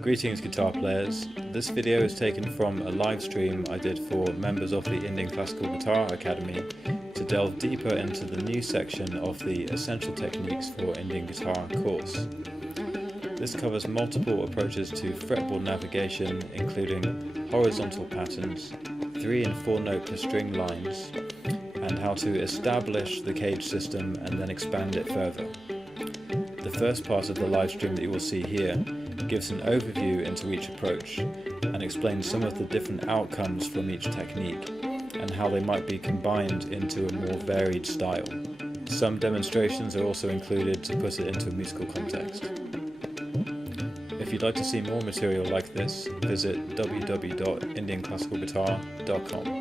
Greetings guitar players, this video is taken from a live stream I did for members of the Indian Classical Guitar Academy to delve deeper into the new section of the Essential Techniques for Indian Guitar course. This covers multiple approaches to fretboard navigation, including horizontal patterns, 3 and 4 note per string lines, and how to establish the cage system and then expand it further. The first part of the live stream that you will see here gives an overview into each approach and explains some of the different outcomes from each technique and how they might be combined into a more varied style. Some demonstrations are also included to put it into a musical context. If you'd like to see more material like this, visit www.indianclassicalguitar.com.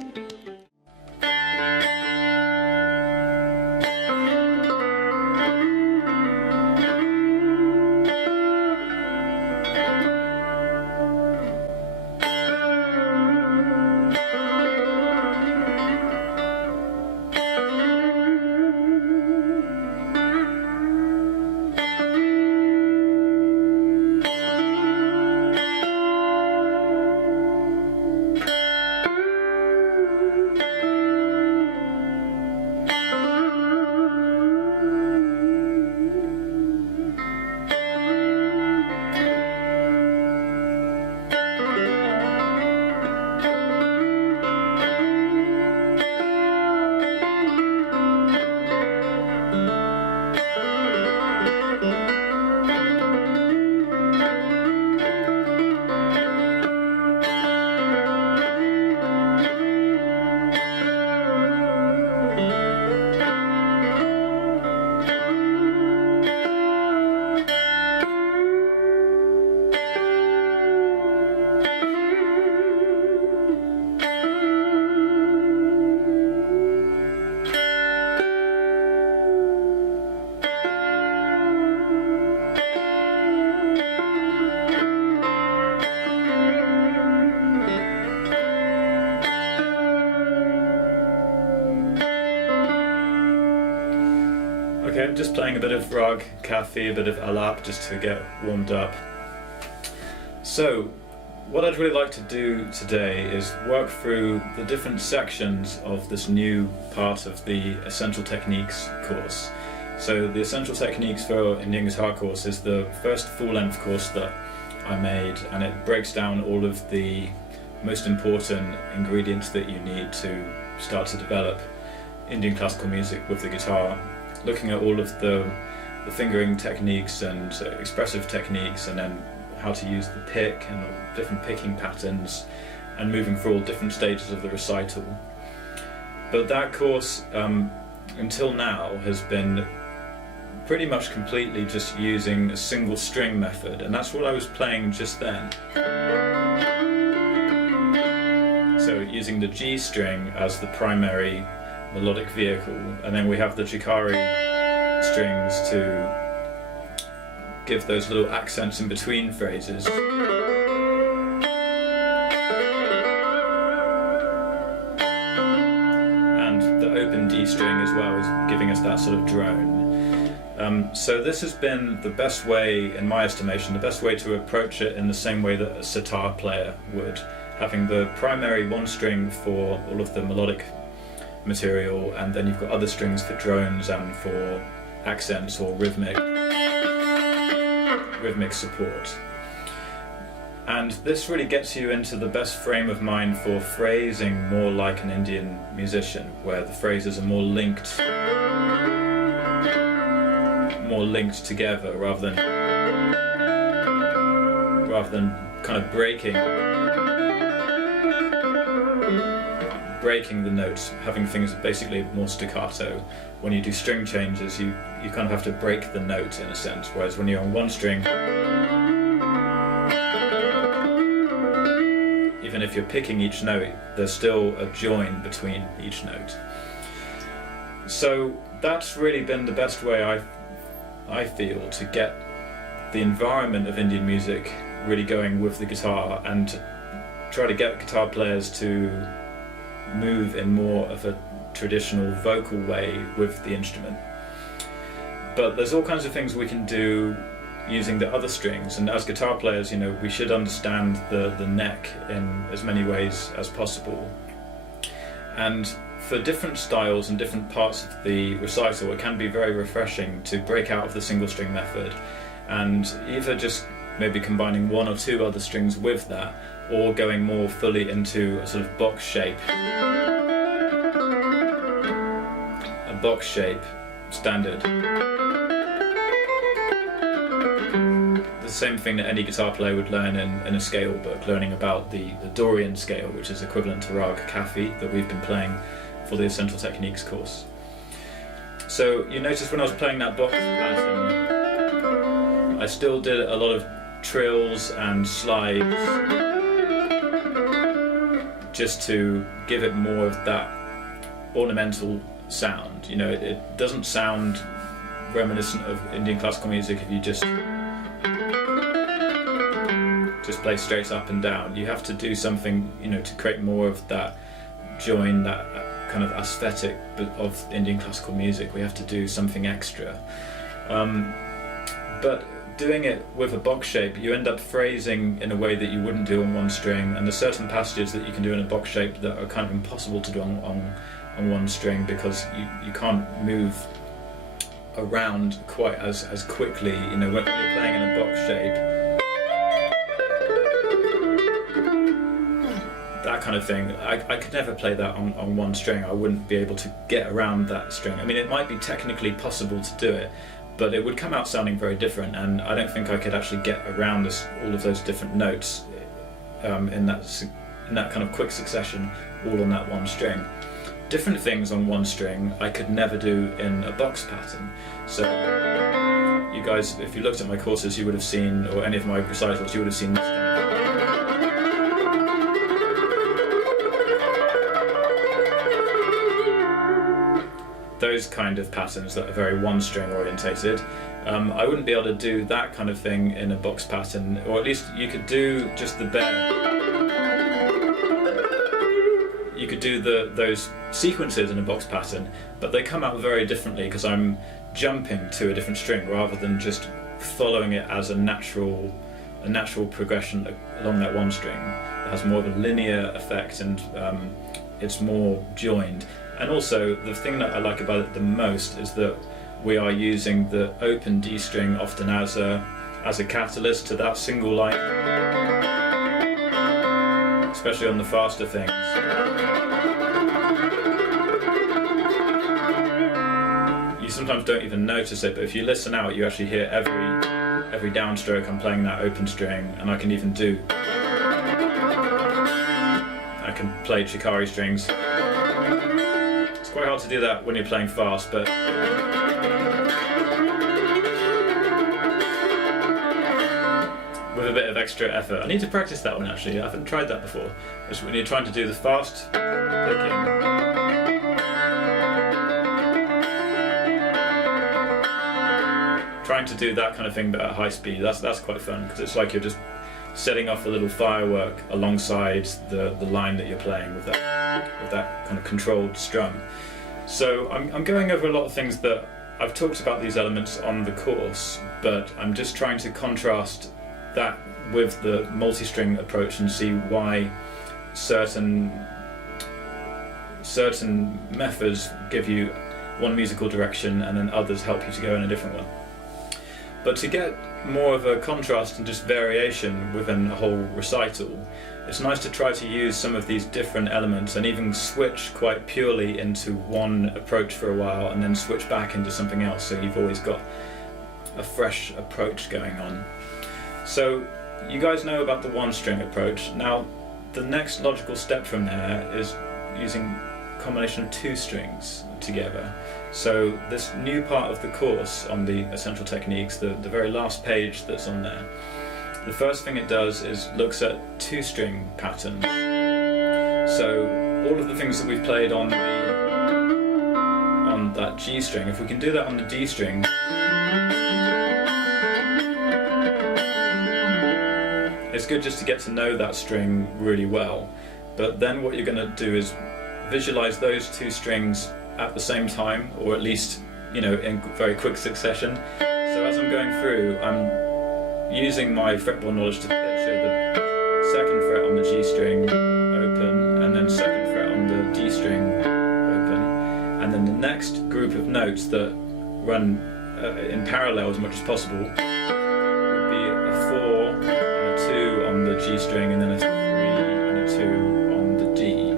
Okay, I'm just playing a bit of Raag, Kafi, a bit of Alap just to get warmed up. So, what I'd really like to do today is work through the different sections of this new part of the Essential Techniques course. So the Essential Techniques for Indian Guitar course is the first full-length course that I made, and it breaks down all of the most important ingredients that you need to start to develop Indian classical music with the guitar, looking at all of the fingering techniques and expressive techniques, and then how to use the pick and the different picking patterns, and moving through all different stages of the recital. But that course until now has been pretty much completely just using a single string method, and that's what I was playing just then. So using the G string as the primary melodic vehicle, and then we have the Shakir strings to give those little accents in between phrases. And the open D string as well is giving us that sort of drone. So this has been the best way, in my estimation, the best way to approach it in the same way that a sitar player would, having the primary one string for all of the melodic material, and then you've got other strings for drones and for accents or rhythmic support. And this really gets you into the best frame of mind for phrasing more like an Indian musician, where the phrases are more linked together rather than kind of breaking the notes, having things basically more staccato. When you do string changes, you kind of have to break the note in a sense, whereas when you're on one string, even if you're picking each note, there's still a join between each note. So that's really been the best way I feel to get the environment of Indian music really going with the guitar, and try to get guitar players to move in more of a traditional vocal way with the instrument. But there's all kinds of things we can do using the other strings. And as guitar players, we should understand the neck in as many ways as possible. And for different styles and different parts of the recital, it can be very refreshing to break out of the single string method and either just maybe combining one or two other strings with that, or going more fully into a sort of box shape. A box shape standard. The same thing that any guitar player would learn in a scale book, learning about the Dorian scale, which is equivalent to Raag Kafi, that we've been playing for the Essential Techniques course. So you notice when I was playing that box pattern, I still did a lot of trills and slides just to give it more of that ornamental sound. It doesn't sound reminiscent of Indian classical music if you just play straight up and down. You have to do something, to create more of that join, that kind of aesthetic of Indian classical music. We have to do something extra. But doing it with a box shape, you end up phrasing in a way that you wouldn't do on one string, and there's certain passages that you can do in a box shape that are kind of impossible to do on one string, because you can't move around quite as quickly. When you're playing in a box shape, that kind of thing, I could never play that on one string. I wouldn't be able to get around that string. I mean, it might be technically possible to do it, but it would come out sounding very different, and I don't think I could actually get around all of those different notes in that kind of quick succession, all on that one string. Different things on one string I could never do in a box pattern. So you guys, if you looked at my courses, you would have seen, or any of my recitals, you would have seen this kind of those kind of patterns that are very one string orientated. I wouldn't be able to do that kind of thing in a box pattern, or at least you could do just the bare. You could do those sequences in a box pattern, but they come out very differently because I'm jumping to a different string rather than just following it as a natural progression along that one string. It has more of a linear effect, and it's more joined. And also, the thing that I like about it the most is that we are using the open D string often as a catalyst to that single line, especially on the faster things. You sometimes don't even notice it, but if you listen out, you actually hear every downstroke. I'm playing that open string, and I can even I can play Shakir strings. It's quite hard to do that when you're playing fast, but with a bit of extra effort. I need to practice that one actually. I haven't tried that before. It's when you're trying to do the fast picking. Trying to do that kind of thing but at high speed, that's quite fun, because it's like you're just setting off a little firework alongside the line that you're playing with that kind of controlled strum. So I'm going over a lot of things that I've talked about these elements on the course, but I'm just trying to contrast that with the multi-string approach and see why certain methods give you one musical direction and then others help you to go in a different one. But to get more of a contrast and just variation within a whole recital, it's nice to try to use some of these different elements and even switch quite purely into one approach for a while and then switch back into something else, so you've always got a fresh approach going on. So you guys know about the one string approach. Now the next logical step from there is using a combination of two strings together. So this new part of the course on the Essential Techniques, the very last page that's on there, the first thing it does is looks at two string patterns. So all of the things that we've played on that G string, if we can do that on the D string, it's good just to get to know that string really well. But then what you're going to do is visualize those two strings at the same time, or at least in very quick succession. So as I'm going through, I'm using my fretboard knowledge to picture the second fret on the G string open, and then second fret on the D string open, and then the next group of notes that run in parallel as much as possible would be a 4 and a 2 on the G string, and then a 3 and a 2 on the D.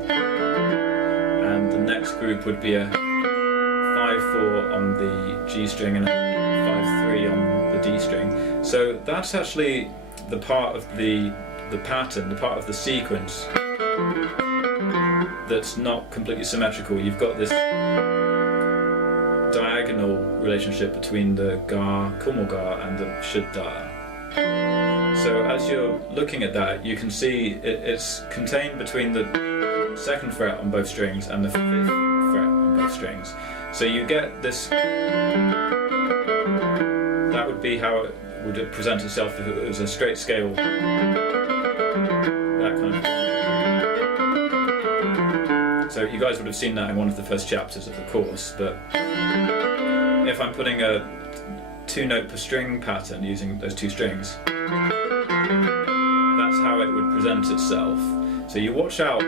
And the next group would be a 5-4 on the G string and a 5-3 on the D string. So that's actually the part of the pattern, the part of the sequence that's not completely symmetrical. You've got this diagonal relationship between the Ga, Kumul Ga, and the Shuddha. So as you're looking at that, you can see it's contained between the second fret on both strings and the fifth fret on both strings. So you get this, that would be how it would present itself if it was a straight scale, that kind of thing. So you guys would have seen that in one of the first chapters of the course, but if I'm putting a 2-note per string pattern using those 2 strings, that's how it would present itself. So you watch out,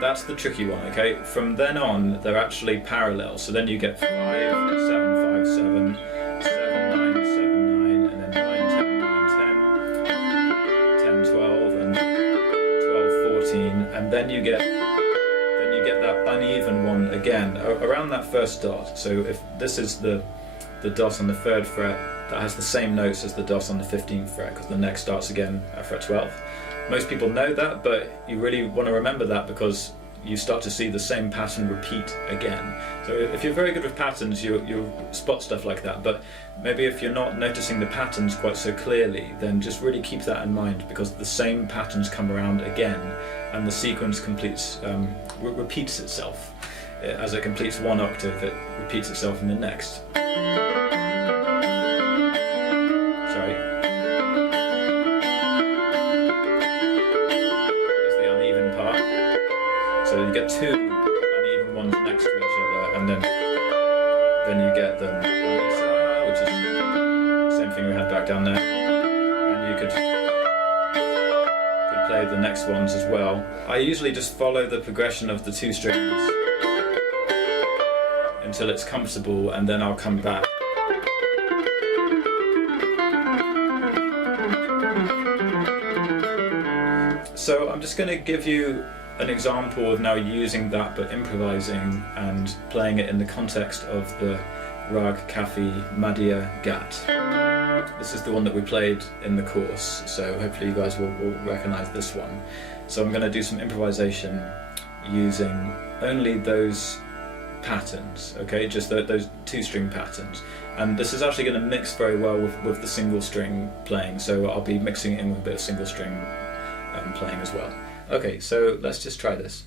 that's the tricky one, okay? From then on, they're actually parallel, so then you get 5, 7, 5, 7, 7, 9, 7, 9, and then 9, 10, 9, 10, 10, 12, and 12, 14, and then you get that uneven one again around that first dot. So if this is the dot on the 3rd fret, that has the same notes as the dot on the 15th fret, because the next starts again at fret 12. Most people know that, but you really want to remember that because you start to see the same pattern repeat again. So if you're very good with patterns, you'll spot stuff like that, but maybe if you're not noticing the patterns quite so clearly, then just really keep that in mind, because the same patterns come around again, and the sequence repeats itself. As it completes one octave, it repeats itself in the next. Sorry. There's the uneven part. So you get 2 uneven ones next to each other, and then you get the Panesar, which is the same thing we had back down there. And you could play the next ones as well. I usually just follow the progression of the 2 strings until it's comfortable, and then I'll come back. So I'm just going to give you an example of now using that but improvising and playing it in the context of the Raag Kafi Madhya Gat. This is the one that we played in the course, so hopefully you guys will recognise this one. So I'm going to do some improvisation using only those patterns, okay, just those 2 string patterns, and this is actually going to mix very well with the single string playing, so I'll be mixing it in with a bit of single string playing as well. Okay, so let's just try this.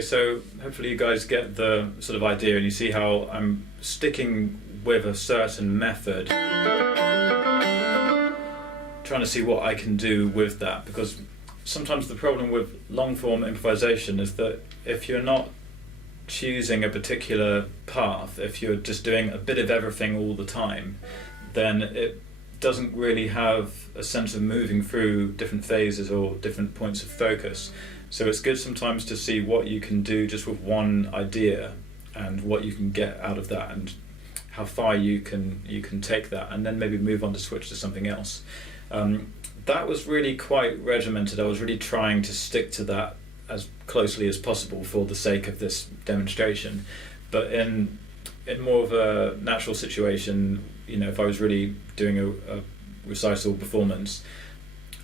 Okay, so hopefully you guys get the sort of idea and you see how I'm sticking with a certain method, trying to see what I can do with that, because sometimes the problem with long form improvisation is that if you're not choosing a particular path, if you're just doing a bit of everything all the time, then it doesn't really have a sense of moving through different phases or different points of focus. So it's good sometimes to see what you can do just with one idea and what you can get out of that and how far you can take that, and then maybe move on to switch to something else. That was really quite regimented. I was really trying to stick to that as closely as possible for the sake of this demonstration. But in more of a natural situation, you know, if I was really doing a recital performance,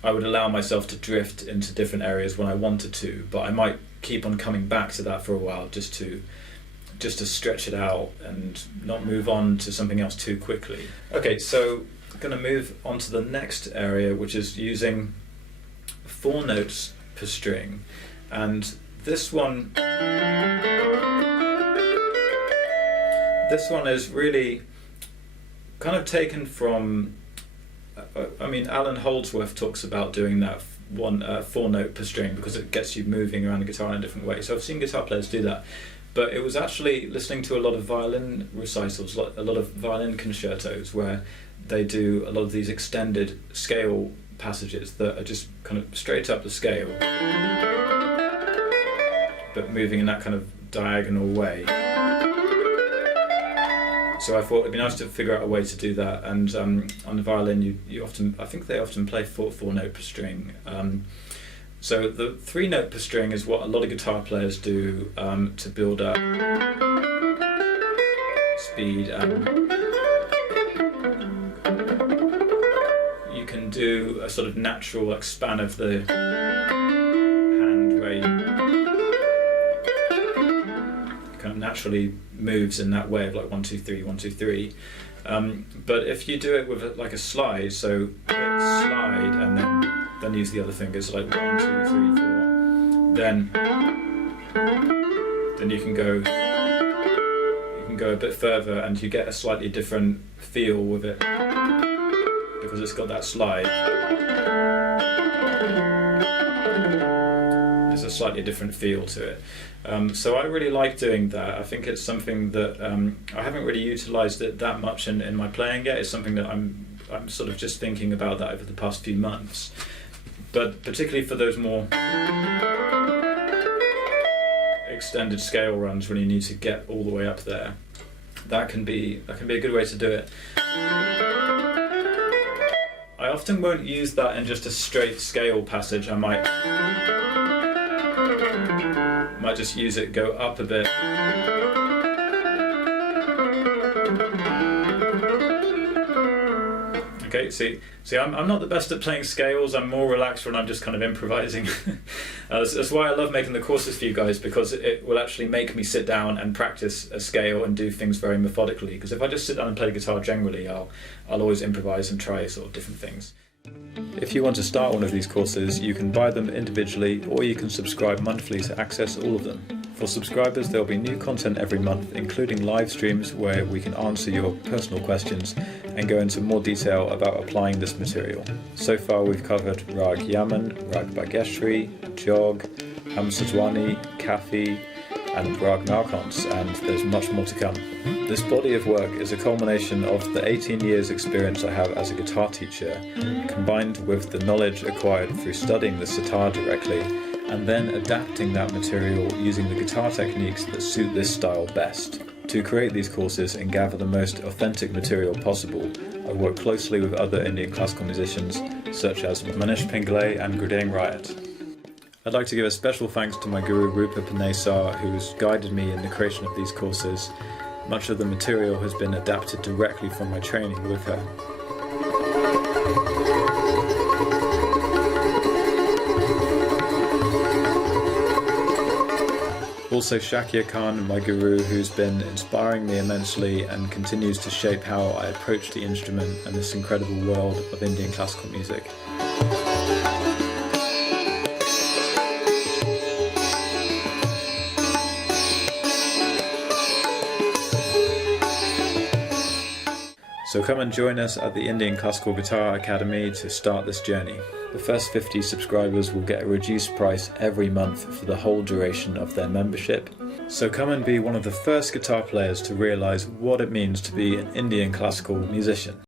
I would allow myself to drift into different areas when I wanted to, but I might keep on coming back to that for a while just to stretch it out and not move on to something else too quickly. Okay, so I'm going to move on to the next area, which is using 4 notes per string. And this one is really kind of taken from, I mean, Alan Holdsworth talks about doing that 4 note per string because it gets you moving around the guitar in a different way. So I've seen guitar players do that. But it was actually listening to a lot of violin recitals, a lot of violin concertos, where they do a lot of these extended scale passages that are just kind of straight up the scale, but moving in that kind of diagonal way. So I thought it'd be nice to figure out a way to do that. And on the violin, you often, I think they often play 4 note per string. So the 3 note per string is what a lot of guitar players do to build up speed. You can do a sort of natural span of the hand where you kind of naturally moves in that way of like 1, 2, 3, 1, 2, 3. But if you do it with like a slide, so hit slide and then use the other fingers, like 1, 2, 3, 4. Then you can go a bit further, and you get a slightly different feel with it because it's got that slide. There's a slightly different feel to it. So I really like doing that. I think it's something that I haven't really utilised it that much in my playing yet. It's something that I'm sort of just thinking about that over the past few months. But particularly for those more extended scale runs when you need to get all the way up there, that can be a good way to do it. I often won't use that in just a straight scale passage. I might just use it, go up a bit. Okay, see, I'm not the best at playing scales. I'm more relaxed when I'm just kind of improvising. That's why I love making the courses for you guys, because it will actually make me sit down and practice a scale and do things very methodically. Because if I just sit down and play the guitar generally, I'll always improvise and try sort of different things. If you want to start one of these courses, you can buy them individually or you can subscribe monthly to access all of them. For subscribers, there'll be new content every month, including live streams where we can answer your personal questions and go into more detail about applying this material. So far we've covered Raag Yaman, Raag Bageshri, Jog, Hamsadwani, Kafi and Raag Narkons, and there's much more to come. This body of work is a culmination of the 18 years experience I have as a guitar teacher, combined with the knowledge acquired through studying the sitar directly and then adapting that material using the guitar techniques that suit this style best. To create these courses and gather the most authentic material possible, I work closely with other Indian classical musicians such as Manish Pingle and Gurdane Riot. I'd like to give a special thanks to my guru Roopa Panesar, who has guided me in the creation of these courses. Much of the material has been adapted directly from my training with her. Also Shakir Khan, my guru, who's been inspiring me immensely and continues to shape how I approach the instrument and this incredible world of Indian classical music. So come and join us at the Indian Classical Guitar Academy to start this journey. The first 50 subscribers will get a reduced price every month for the whole duration of their membership. So come and be one of the first guitar players to realise what it means to be an Indian classical musician.